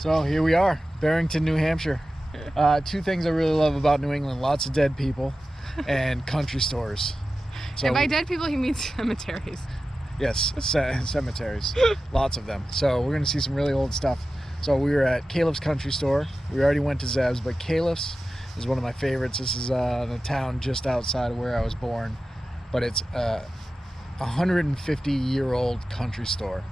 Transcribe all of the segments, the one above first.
So here we are, Barrington, New Hampshire. Two things I really love about New England: lots of dead people and country stores. So, and by dead people, he means cemeteries. Yes, cemeteries, lots of them. So we're gonna see some really old stuff. So we were at Calef's country store. We already went to Zeb's, but Calef's is one of my favorites. This is in a town just outside of where I was born, but it's a 150-year-old country store,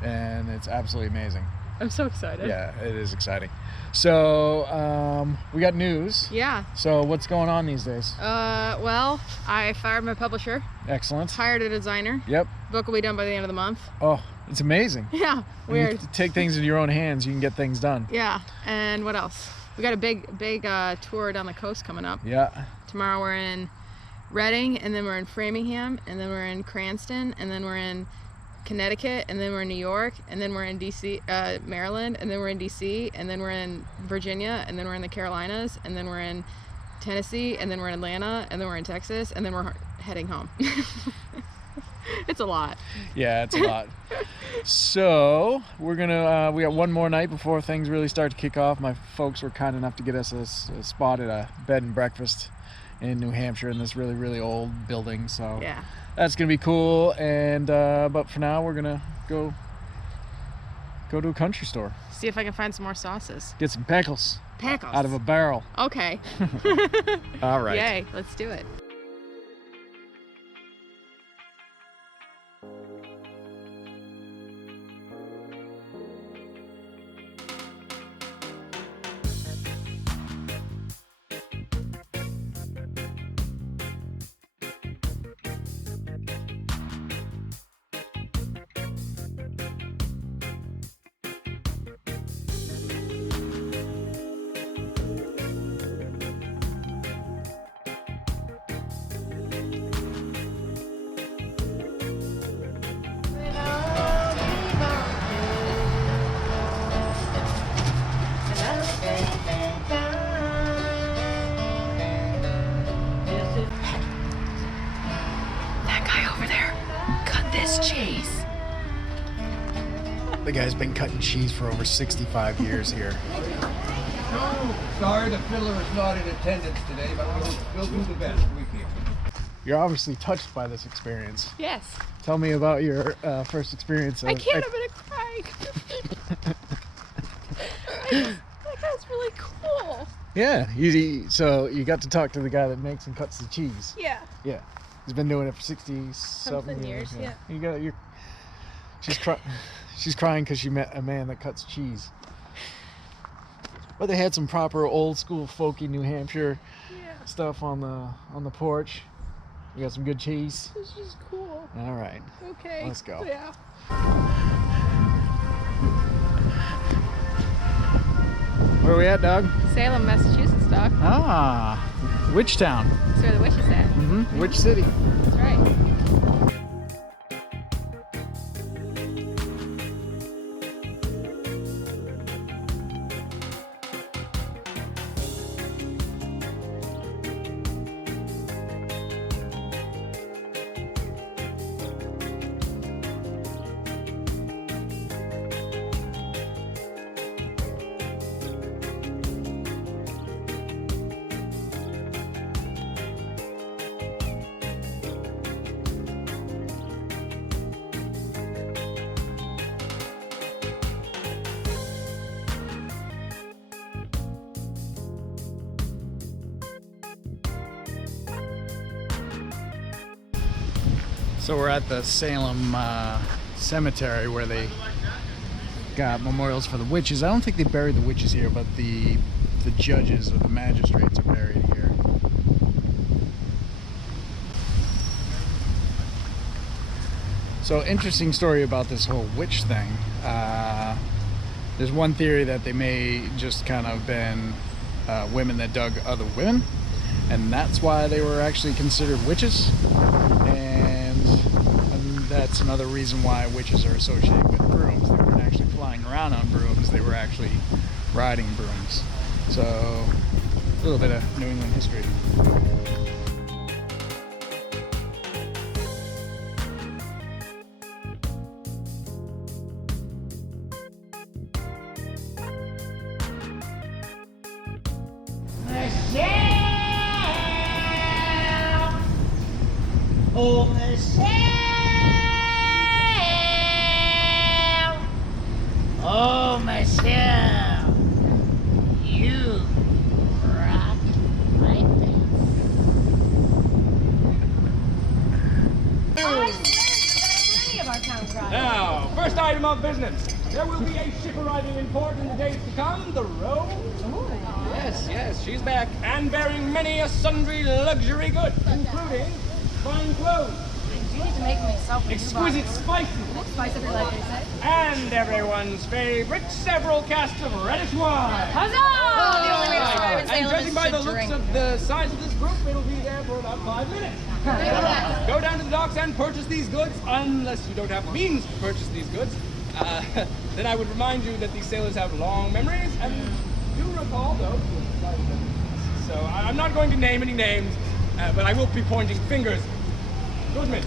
and it's absolutely amazing. I'm so excited. Yeah, it is exciting. So we got news. Yeah. So what's going on these days? Well, I fired my publisher. Excellent. Hired a designer. Yep. Book will be done by the end of the month. Oh, it's amazing. Yeah. When Weird. you take things into your own hands, you can get things done. Yeah. And what else? We got a big tour down the coast coming up. Yeah. Tomorrow we're in Reading, and then we're in Framingham, and then we're in Cranston, and then we're in Connecticut, and then we're in New York, and then we're in DC, Maryland, and then we're in DC, and then we're in Virginia, and then we're in the Carolinas, and then we're in Tennessee, and then we're in Atlanta, and then we're in Texas, and then we're heading home. It's a lot. Yeah, it's a lot. So we're gonna we got one more night before things really start to kick off. My folks were kind enough to get us a spot at a bed and breakfast in New Hampshire in this really, really old building. So Yeah. that's gonna be cool. And but for now, we're gonna go to a country store, See if I can find some more sauces. get some pickles Pickles. out of a barrel. Okay. All right. Yay, let's do it. That guy over there, cut this cheese. The guy's been cutting cheese for over 65 years here. Sorry, the fiddler is not in attendance today, but we'll do the best we can. You're obviously touched by this experience. Yes. Tell me about your first experience. I can't, I'm gonna cry. That guy's really cool. Yeah, so you got to talk to the guy that makes and cuts the cheese. Yeah. Yeah, he's been doing it for 60 something years. Yeah. You got she's crying because she met a man that cuts cheese. But they had some proper old school folky New Hampshire stuff on the porch. We got some good cheese. This is cool. All right. Okay. Let's go. Yeah. Where are we at, Doug? Salem, Massachusetts, dog. Ah, Witch Town. That's where the witch is at. Mm-hmm. Witch City. That's right. So we're at the Salem cemetery where they got memorials for the witches. I don't think they buried the witches here, but the judges or the magistrates are buried here. So interesting story about this whole witch thing. There's one theory that they may just kind of been women that dug other women, and that's why they were actually considered witches. And that's another reason why witches are associated with brooms. They weren't actually flying around on brooms, they were actually riding brooms. So a little bit of New England history. Oh, Michelle! Oh, Michelle! You rock my Now, first item of business. There will be a ship arriving in port in the days to come, the Rose. Yes, she's back. And bearing many a sundry luxury goods, including fine clothes, You need to make myself exquisite spices, spice of your life, they say. and everyone's favorite, several casks of reddish wine. Huzzah! Oh, the only way to survive in And Salem judging is by to the looks drink. of the size of this group, it'll be there for about 5 minutes. Go down to the docks and purchase these goods, unless you don't have the means to purchase these goods. Then I would remind you that these sailors have long memories, and do recall those. So I'm not going to name any names, but I will be pointing fingers. Goodman,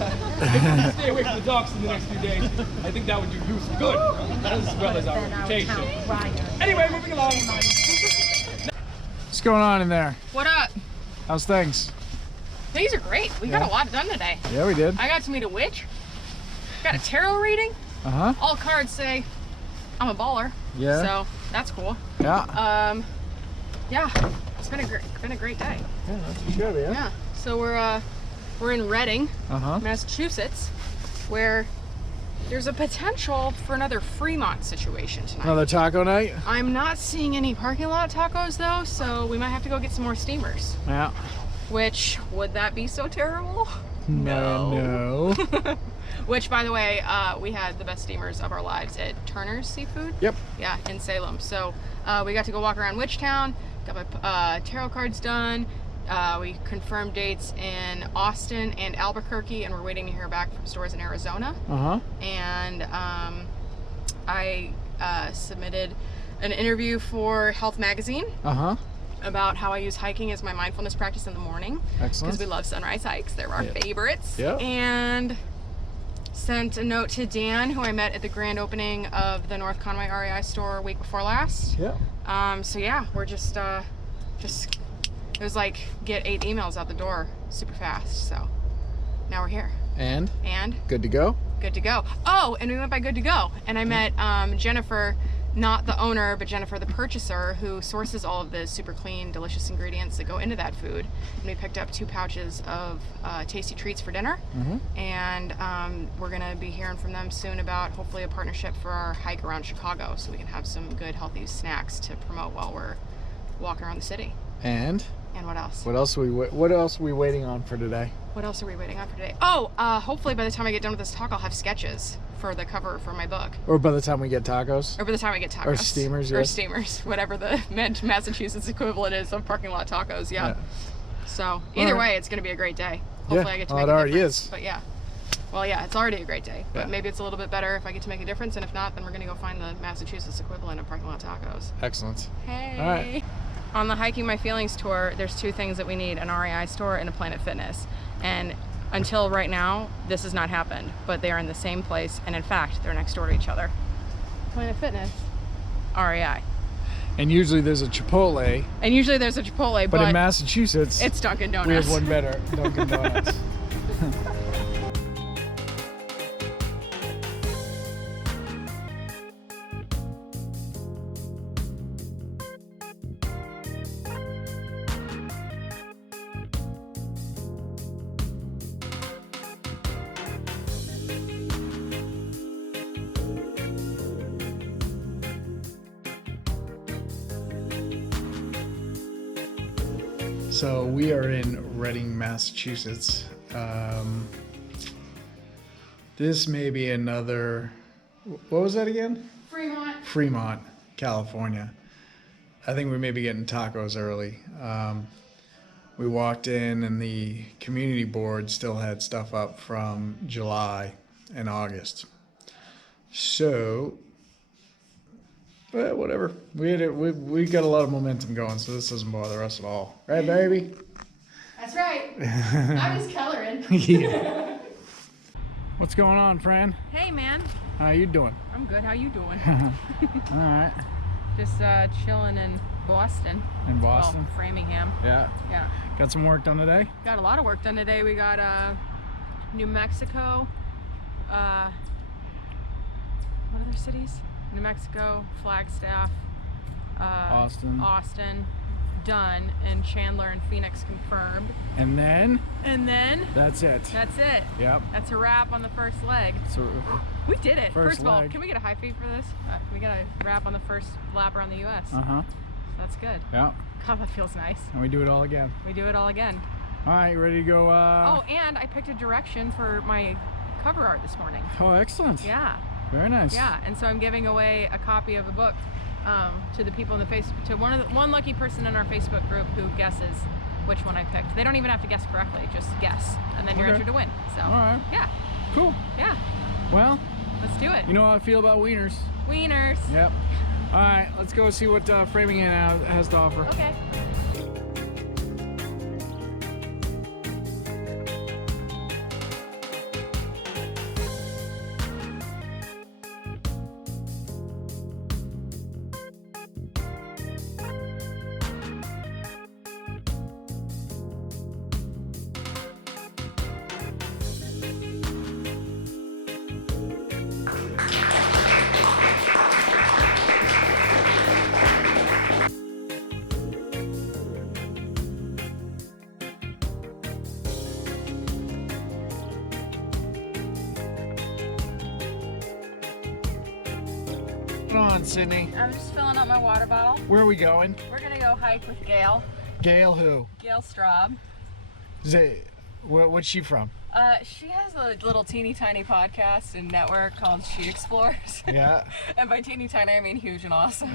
if you stay away from the docks in the next few days, I think that would do you some good, as well as our reputation. Anyway, moving along. What's going on in there? What up? How's things? Things are great. We got a lot done today. Yeah, we did. I got to meet a witch. Got a tarot reading. Uh-huh. All cards say I'm a baller. Yeah. So that's cool. Yeah. Yeah, it's been a great day. Yeah, that's for sure, yeah. Yeah. So we're in Reading, Uh-huh. Massachusetts, where there's a potential for another Fremont situation tonight. Another taco night? I'm not seeing any parking lot tacos though, so we might have to go get some more steamers. Yeah. Which, would that be so terrible? No. Which, by the way, we had the best steamers of our lives at Turner's Seafood. Yep. Yeah, in Salem. So we got to go walk around Witchtown, got my tarot cards done. We confirmed dates in Austin and Albuquerque, and we're waiting to hear back from stores in Arizona. Uh-huh. And I submitted an interview for Health Magazine Uh-huh. about how I use hiking as my mindfulness practice in the morning. Excellent. Because we love sunrise hikes. They're our favorites. Yeah. And sent a note to Dan, who I met at the grand opening of the North Conway REI store a week before last. Yeah. So yeah, we're just it was like get 8 emails out the door super fast. So now we're here. And? And Good to go? good to go. Oh, and we went by Good to Go. And I met Jennifer, not the owner, but Jennifer, the purchaser, who sources all of the super clean, delicious ingredients that go into that food. And we picked up 2 pouches of tasty treats for dinner. Mm-hmm. And we're gonna be hearing from them soon about hopefully a partnership for our hike around Chicago, so we can have some good, healthy snacks to promote while we're walking around the city. And? And what else? What else are we waiting on for today? What else are we waiting on for today? Oh, hopefully by the time I get done with this talk, I'll have sketches for the cover for my book. Or by the time we get tacos? Or by the time I get tacos. Or steamers, Or yes. steamers, whatever the Massachusetts equivalent is of parking lot tacos, yeah. So either All right. way, it's going to be a great day. Hopefully Yeah. I get to Well, make it a already difference. is. But yeah. Well, yeah, it's already a great day. But Yeah. maybe it's a little bit better if I get to make a difference. And if not, then we're going to go find the Massachusetts equivalent of parking lot tacos. Excellent. Hey. All right. On the Hiking My Feelings tour, there's 2 things that we need, an REI store and a Planet Fitness. And until right now, this has not happened, but they are in the same place, and in fact, they're next door to each other. Planet Fitness, REI. And usually there's a Chipotle, And usually there's a Chipotle, but in Massachusetts, it's Dunkin' Donuts. we have one better, Dunkin' Donuts. So we are in Reading, Massachusetts. This may be another, what was that again? Fremont. Fremont, California. I think we may be getting tacos early. We walked in and the community board still had stuff up from July and August. So, but whatever. We got a lot of momentum going, so this doesn't bother us at all. Right, baby? That's right. I'm just coloring. Yeah. What's going on, Fran? Hey, man. How you doing? I'm good. How you doing? All right. Just chilling in Boston. In Boston? Well, Framingham. Yeah. Yeah. Got some work done today? Got a lot of work done today. We got New Mexico. What other cities? New Mexico, Flagstaff, Austin done, and Chandler and Phoenix confirmed. And then? That's it. Yep. That's a wrap on the first leg. So We did it. First First of all, leg. can we get a high fee for this? We got a wrap on the first lap around the U.S. Uh-huh. So that's good. Yeah. God, that feels nice. And we do it all again. We do it all again. All right, you ready to go? Oh, and I picked a direction for my cover art this morning. Oh, excellent. Yeah. Very nice. Yeah, and so I'm giving away a copy of a book to the people in the one lucky person in our Facebook group who guesses which one I picked. They don't even have to guess correctly, just guess, and then you're Okay. entered to win. So, All right. yeah, Cool. yeah, Well, let's do it. you know how I feel about wieners. Wieners. Yep. All right, let's go see what Framingham has to offer. Okay. Come on, Sydney. I'm just filling up my water bottle. Where are we going? We're gonna go hike with Gail. Gail who? Gail Straub. What's she from? She has a little teeny tiny podcast and network called She Explores. Yeah. And by teeny tiny, I mean huge and awesome.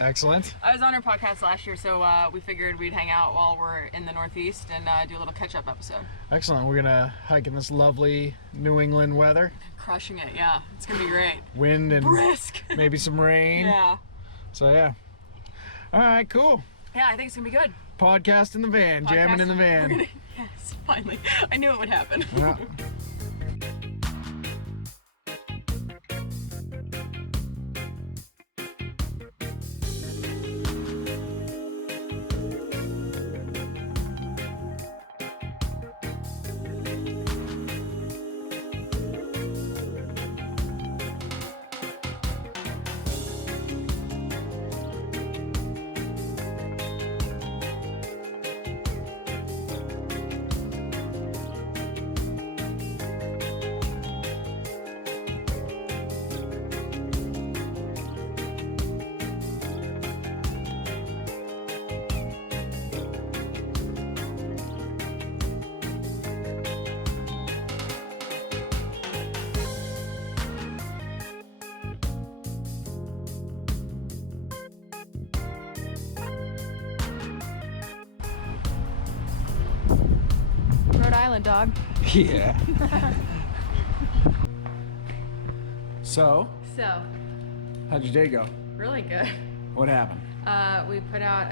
Excellent. I was on her podcast last year, so we figured we'd hang out while we're in the Northeast and do a little catch-up episode. Excellent. We're gonna hike in this lovely New England weather. Crushing it, yeah. It's gonna be great. Wind and Brisk. maybe some rain. Yeah. So yeah. All right, cool. Yeah, I think it's gonna be good. Podcast in the van, jamming in the van. Yes, finally. I knew it would happen. Yeah. Rhode Island dog. Yeah. So, So, how'd your day go? really good. What happened? We put out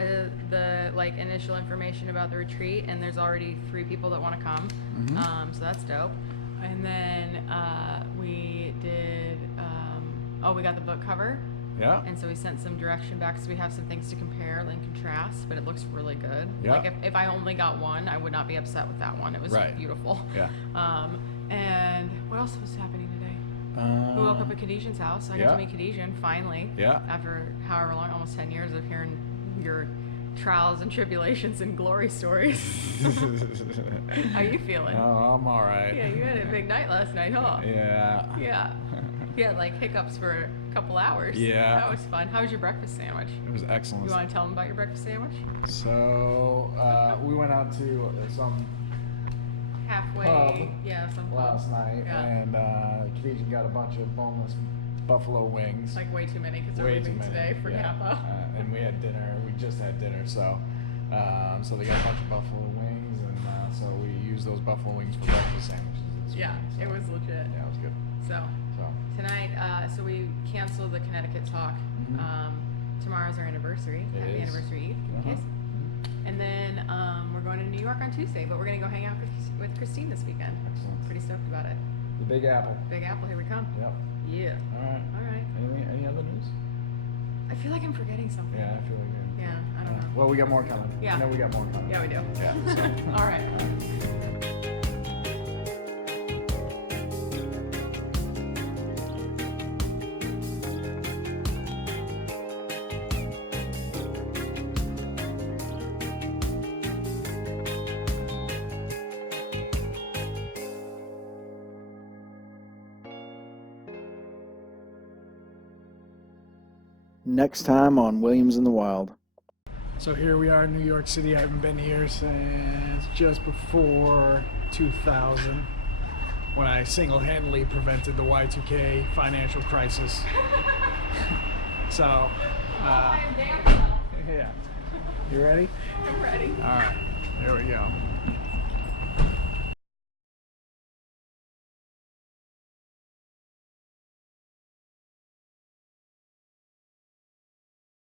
the initial information about the retreat, and there's already 3 people that want to come. So that's dope. And then we did. We got the book cover, Yeah. and so we sent some direction back because we have some things to compare and contrast. But it looks really good. Yeah. Like if I only got one, I would not be upset with that one. It was Right. beautiful. Yeah. And what else was happening today? We woke up at Khadijah's house. I got yeah. to meet Khadijah finally. Yeah. After however long, almost 10 years of hearing your trials and tribulations and glory stories. How you feeling? Oh, I'm all right. Yeah, you had a big night last night, huh? Yeah. Yeah. You had like hiccups for a couple hours. Yeah. That was fun. How was your breakfast sandwich? It was excellent. You want to tell them about your breakfast sandwich? So we went out to some Halfway. Pub Yeah, some last night, Yeah. and Khadijah got a bunch of boneless buffalo wings. Like way too many because we're Way too leaving many. today for yeah. Napa. And we had dinner. We just had dinner, so they got a bunch of buffalo wings, and so we used those buffalo wings for breakfast sandwiches. This Yeah, week, so, it was legit. Yeah, it was good. So So tonight, so we canceled the Connecticut talk. Tomorrow's our anniversary. It Happy is. anniversary Eve. Uh-huh. Yes. And then we're going to New York on Tuesday, but we're going to go hang out with Christine this weekend. Excellent. Pretty stoked about it. The Big Apple. Big Apple, here we come. Yep. Yeah. All right. All right. Any other news? I feel like I'm forgetting something. Yeah, I feel like it. Yeah, I don't know. Well, we got more coming. Yeah. I know we got more coming. Yeah, we do. Yeah. So. All right. Next time on Williams in the Wild. So here we are in New York City. I haven't been here since just before 2000, when I single-handedly prevented the Y2K financial crisis. So, yeah. You ready? I'm ready. All right, here we go.